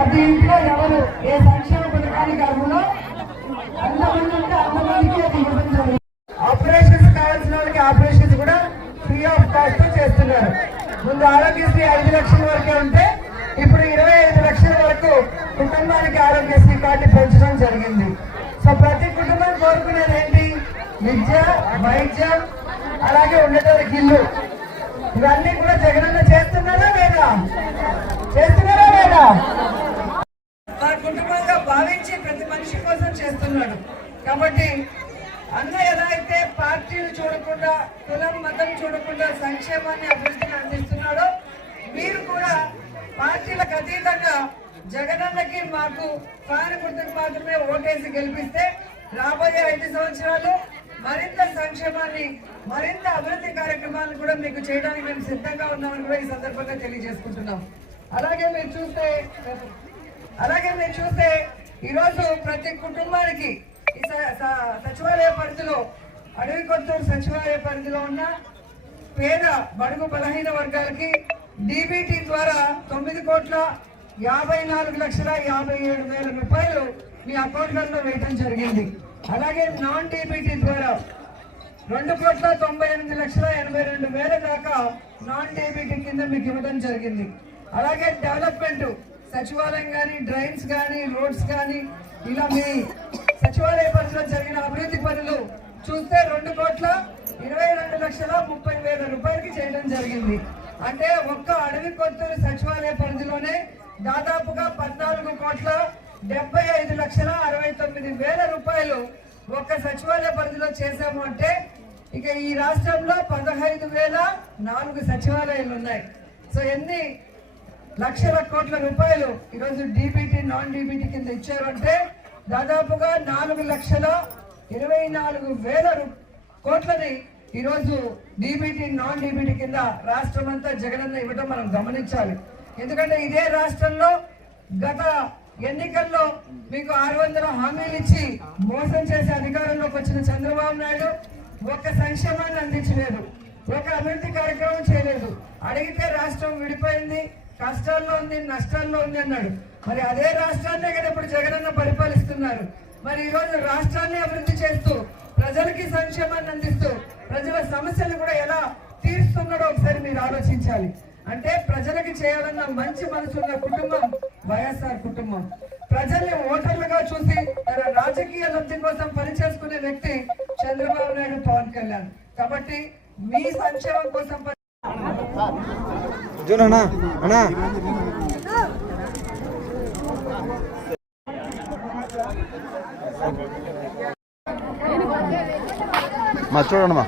ప్రతి ఇంట్లో ఎవరు ఏ సంక్షేమ పథకానికి అర్హులో అంతమంది ఉంటే అంతమందికి అది ఇవ్వడం జరుగుతుంది. ఆపరేషన్స్ కావాల్సిన వాళ్ళకి ఆపరేషన్స్ కూడా ఫ్రీ ఆఫ్ కాస్ట్ చేస్తున్నారు. ముందు ఆరోగ్యశ్రీ 5 లక్షల వరకే ఉంటే ఇప్పుడు 25 లక్షల వరకు కుటుంబానికి ఆరోగ్యశ్రీ కార్డు పెంచడం జరిగింది. సో ప్రతి కుటుంబం కోరుకునేది ఏంటి? విద్య, వైద్యం, అలాగే ఉండటానికి ఇల్లు. ఇవన్నీ కూడా జగనన్న చేస్తున్నారా లేదా? చేస్తున్నారా లేదా? మన కుటుంబంగా భావించి ప్రతి మనిషి కోసం చేస్తున్నాడు. కాబట్టి అన్న ఎలా అయితే పార్టీలు చూడకుండా, కులం, మతం చూడకుండా సంక్షేమాన్ని, అభివృద్ధిని అందిస్తున్నాడో మీరు కూడా పార్టీలకు అతీతంగా జగనన్నకి మాకు ఫ్యాన్ గుర్తుకు మాత్రమే ఓటేసి గెలిపిస్తే రాబోయే 5 సంవత్సరాలు మరింత సంక్షేమాన్ని, మరింత అభివృద్ధి కార్యక్రమాలను కూడా మీకు చేయడానికి మేము సిద్ధంగా ఉన్నామని కూడా ఈ సందర్భంగా తెలియజేసుకుంటున్నాం. అలాగే మీరు చూస్తే ఈరోజు ప్రతి కుటుంబానికి ఈ సచివాలయ పరిధిలో, అడవి కొత్తూరు సచివాలయ పరిధిలో ఉన్న పేద బడుగు బలహీన వర్గాలకి డీబీటీ ద్వారా 9,54,57,000 రూపాయలు మీ అకౌంట్లలో వేయడం జరిగింది. అలాగే నాన్ డీబీటీ ద్వారా 2,98,82,000 దాకా నాన్ డీబీటీ కింద మీకు ఇవ్వడం జరిగింది. అలాగే డెవలప్మెంట్ సచివాలయం కానీ, డ్రైన్స్ కానీ, రోడ్స్ కానీ, ఇలా మీ సచివాలయ పరిధిలో జరిగిన అభివృద్ధి పనులు చూస్తే 2,22,30,000 రూపాయలకి చేయడం జరిగింది. అంటే ఒక్క అడవి కొత్తూరు సచివాలయ పరిధిలోనే దాదాపుగా 14,75,69,000 రూపాయలు ఒక్క సచివాలయ పరిధిలో చేశాము. అంటే ఇక ఈ రాష్ట్రంలో 15,004 సచివాలయాలు ఉన్నాయి. సో ఎన్ని లక్షల కోట్ల రూపాయలు ఈరోజు డీబీటీ, నాన్ డీబీటీ కింద ఇచ్చారు అంటే దాదాపుగా 4,24,000 కోట్లని ఈరోజు డీబీటీ, నాన్ డీబీటీ కింద రాష్ట్రం అంతా జగనన్న ఇవ్వడం మనం గమనించాలి. ఎందుకంటే ఇదే రాష్ట్రంలో గత ఎన్నికల్లో మీకు 600 హామీలు ఇచ్చి మోసం చేసి అధికారంలోకి వచ్చిన చంద్రబాబు నాయుడు ఒక్క సంక్షేమాన్ని అందించలేదు, ఒక అభివృద్ధి కార్యక్రమం చేయలేదు. అడిగితే రాష్ట్రం విడిపోయింది, కష్టాల్లో ఉంది, నష్టాల్లో ఉంది అన్నాడు. మరి అదే రాష్ట్రాన్నే కదా ఇప్పుడు జగనన్న పరిపాలిస్తున్నారు. మరి ఈరోజు రాష్ట్రాన్ని అభివృద్ధి చేస్తూ, ప్రజలకి సంక్షేమాన్ని అందిస్తూ, ప్రజల సమస్యలు కూడా ఎలా తీరుస్తున్నాడో ఒకసారి మీరు ఆలోచించాలి. అంటే ప్రజలకి చేయాలన్న మంచి మనసున్న కుటుంబం వైఎస్ఆర్ కుటుంబం. ప్రజల్ని ఓటర్లుగా చూసి తన రాజకీయ లబ్ధి కోసం పనిచేసుకునే వ్యక్తి చంద్రబాబు నాయుడు, పవన్ కళ్యాణ్. కాబట్టి మీ సంక్షేమం కోసం చూడమ్మా